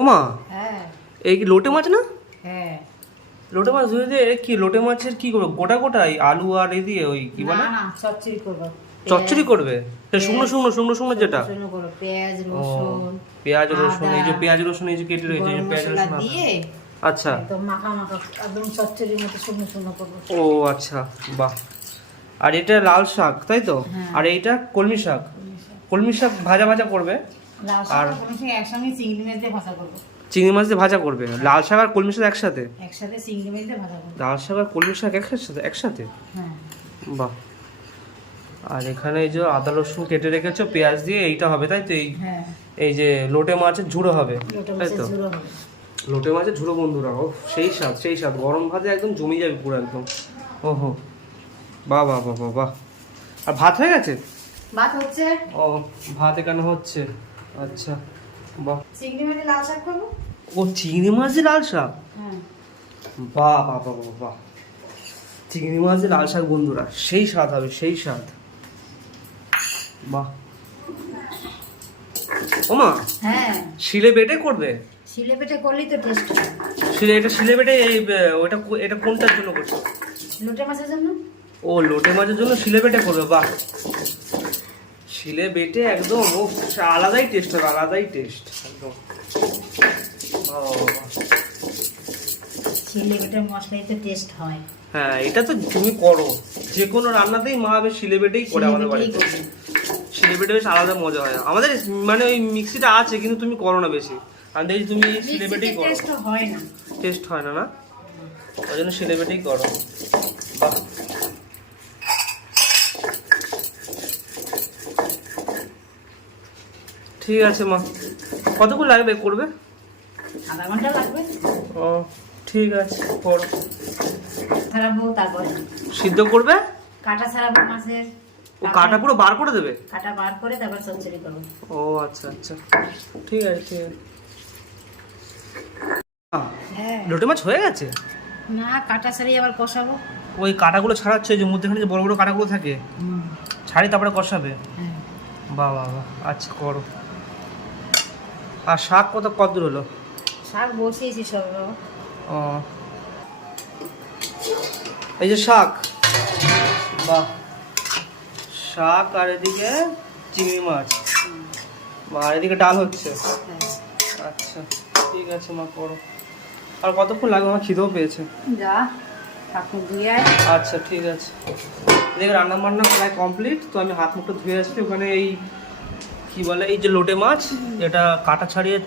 ওমা, হ্যাঁ এই কি লোটে মাছ না? হ্যাঁ। লোটে মাছ ধুয়ে দিয়ে কি লোটে মাছের কি করবে? গোটা গোটাই আলু আর এই দিয়ে ওই কি বলে না না, চচ্চড়ি করবো। চচ্চড়ি করবে? শুকনো শুকনো শুকনো শুকনো যেটা শুকনো করবো, পেঁয়াজ ও রসুন পেঁয়াজ রসুন, এই যে আদা, পেঁয়াজ রসুন এই যে কেটে রয়েছে, এই যে গরম পেঁয়াজ মশলা রসুন আদা। দিয়ে আচ্ছা, একদম মাখা মাখা একদম চচ্চড়ির মতো শুকনো শুকনো করবো। ও আচ্ছা, বাহ। আর এটা লাল শাক তাই তো? হ্যাঁ। আর এইটা কলমি শাক। কলমি শাক ভাজা ভাজা করবে লাউ শাক আর কলমি শাক একসঙ্গে চিংড়ি মাছ দিয়ে ভাজা করবো। চিংড়ি মাছ দিয়ে ভাজা করবে? লাল শাক আর কলমি শাক একসাথে? একসাথে চিংড়ি মাছ দিয়ে ভাজা করবো। লাল শাক আর কলমি শাক একসাথে একসাথে? হ্যাঁ। বাহ। আর এখানে এই যে আদা রসুন কেটে রেখেছো পেঁয়াজ দিয়ে, এইটা হবে তাই তো? হ্যাঁ, এই যে লোটে মাছের ঝুড়ো হবে লোটে তাই মাছের তো? ঝুড়ো হবে। লোটে মাছের ঝুড়ো বন্ধুরা, ও সেই স্বাদ সেই স্বাদ, গরম ভাতে একদম জমে যাবে পুরো একদম। ওহো, বাহ বাহ বাহ বাহ বাহ। আর ভাত হয়ে গেছে? ভাত হচ্ছে। ও ভাত এখানে হচ্ছে, আচ্ছা বাহ। চিংড়ি মাছের লাল শাক করবো। ও চিংড়ি মাছের লাল শাক, হ্যাঁ। বাহ বাহ বাহ বাহ বাহ। চিংড়ি মাছের লাল শাক বন্ধুরা, সেই স্বাদ হবে সেই স্বাদ, বাহ। ওমা, হ্যাঁ, শিলে বেটে করবে? শিলে বেটে করলেই তো টেস্ট হয়। শিলে বেটে এই ওটা এটা কোনটার জন্য করছো? লোটে মাছের জন্য। ও লোটে মাছের জন্য শিলে বেটে করবে, বাহ। শিলে বেটে একদম ও আলাদাই টেস্ট হবে, আলাদাই টেস্ট একদম। বাহ, বাহ, বাহ। শিলে বেটে মশলাই তো টেস্ট হয়। হ্যাঁ, এটা তো তুমি করো যে কোনো রান্নাতেই মা বেশ শিলে বেটেই করে আমাদের বাড়িতে। শিলে বেটে বেশ আলাদা মজা হয় আমাদের, মানে ওই মিক্সিটা আছে কিন্তু তুমি করো না বেশি, আমি দেখি তুমি শিলে বেটেই করো। টেস্ট হয় না, টেস্ট হয় না না, ওই জন্য শিলে বেটেই করো, বাহ। ঠিক আছে মা, কতক্ষণ লাগবে করবে? আধা ঘন্টা লাগবে। ও ঠিক আছে, করো। ছাড়াবো, তারপর সিদ্ধ করবে? কাটা ছাড়াবো মাছের। ও কাটা পুরো বার করে দেবে? কাটা বার করে তারপর চচ্চড়ি করবো। ও আচ্ছা আচ্ছা, ঠিক আছে ঠিক আছে। হ্যাঁ। লোটে মাছ হয়ে গেছে? না, কাটা ছাড়িয়ে আবার কষাবো। ওই কাটাগুলো ছাড়াচ্ছে, যে মধ্যেখানে যে বড় বড় কাটাগুলো থাকে ছাড়ি তারপরে কষাবে? হ্যাঁ। বাহ বাহ বাহ, আচ্ছা করো। আর শাক কত দূর হলো? শাক বসিয়েছি সব। ও এই যে শাক, বাহ। শাক আর এদিকে চিংড়ি মাছ, আর এদিকে ডাল হচ্ছে। আচ্ছা ঠিক আছে মা, করো। আর কতক্ষণ লাগবে? আমার খিদেও পেয়েছে। যা ঠাকুর ধুয়ে। আচ্ছা ঠিক আছে, এদিকে রান্না বান্না প্রায় কমপ্লিট, তো আমি হাত মুখটা ধুয়ে আসছি। ওখানে এই কি বলে এই যে লোটে মাছ, এটা কাটা ছাড়িয়ে